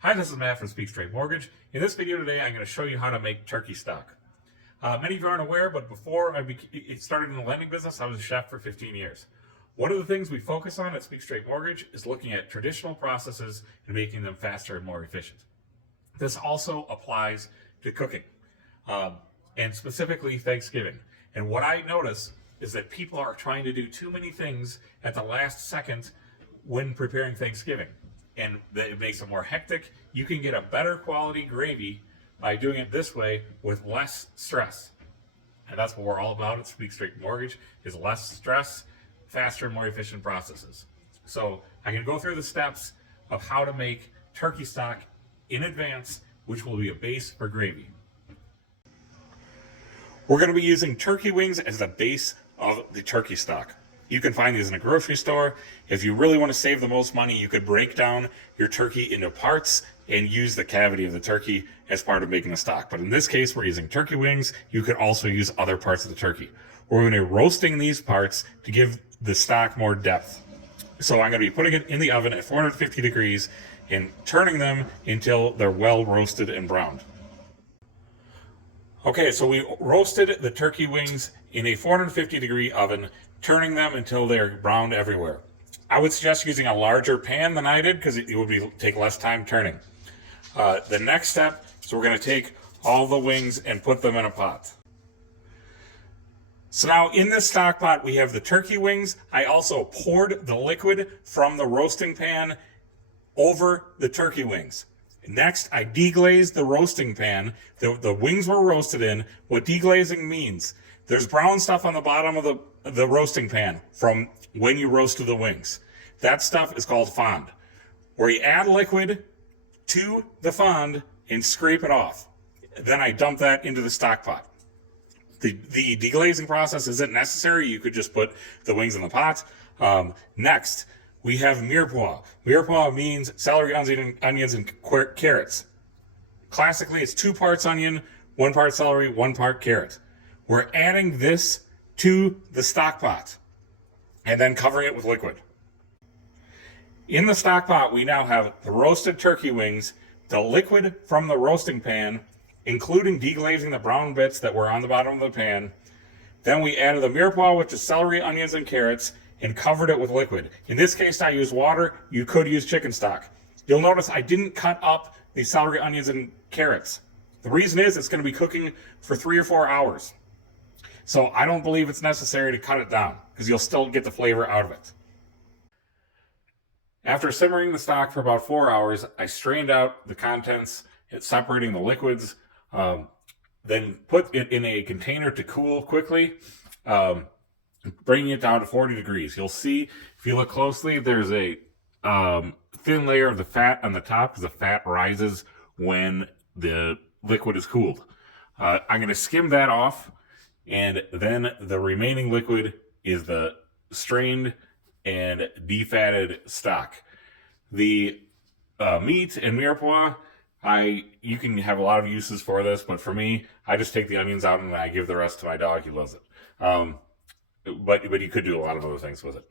Hi, this is Matt from Speak Straight Mortgage. In this video today, I'm going to show you how to make turkey stock. Many of you aren't aware, but before I started in the lending business, I was a chef for 15 years. One of the things we focus on at Speak Straight Mortgage is looking at traditional processes and making them faster and more efficient. This also applies to cooking, and specifically Thanksgiving. And what I notice is that people are trying to do too many things at the last second when preparing Thanksgiving. And it makes it more hectic. You can get a better quality gravy by doing it this way with less stress. And that's what we're all about at Speak Straight Mortgage, is less stress, faster and more efficient processes. So I can go through the steps of how to make turkey stock in advance, which will be a base for gravy. We're going to be using turkey wings as the base of the turkey stock. You can find these in a grocery store. If you really want to save the most money, you could break down your turkey into parts and use the cavity of the turkey as part of making the stock. But in this case, we're using turkey wings. You could also use other parts of the turkey. We're going to be roasting these parts to give the stock more depth. So I'm going to be putting it in the oven at 450 degrees and turning them until they're well roasted and browned. Okay, so we roasted the turkey wings in a 450 degree oven, turning them until they're browned everywhere. I would suggest using a larger pan than I did because it would take less time turning. The next step is we're going to take all the wings and put them in a pot. So now in this stock pot, we have the turkey wings. I also poured the liquid from the roasting pan over the turkey wings. Next, I deglazed the roasting pan. The wings were roasted in. What deglazing means, there's brown stuff on the bottom of the roasting pan from when you roasted the wings. That stuff is called fond, where you add liquid to the fond and scrape it off. Then I dump that into the stock pot. The deglazing process isn't necessary. You could just put the wings in the pot. Next, we have mirepoix. Mirepoix means celery, onions, and carrots. Classically, it's 2 parts onion, 1 part celery, 1 part carrot. We're adding this to the stock pot and then covering it with liquid. In the stock pot, we now have the roasted turkey wings, the liquid from the roasting pan, including deglazing the brown bits that were on the bottom of the pan. Then we added the mirepoix, which is celery, onions, and carrots, and covered it with liquid. In this case, I used water. You could use chicken stock. You'll notice I didn't cut up the celery, onions, and carrots. The reason is it's going to be cooking for 3 or 4 hours. So I don't believe it's necessary to cut it down because you'll still get the flavor out of it. After simmering the stock for about 4 hours, I strained out the contents, separating the liquids, then put it in a container to cool quickly, bringing it down to 40 degrees. You'll see, if you look closely, there's a thin layer of the fat on the top because the fat rises when the liquid is cooled. I'm going to skim that off, and then the remaining liquid is the strained and defatted stock. The meat and mirepoix, you can have a lot of uses for this, but for me, I just take the onions out and I give the rest to my dog. He loves it. But you could do a lot of other things with it.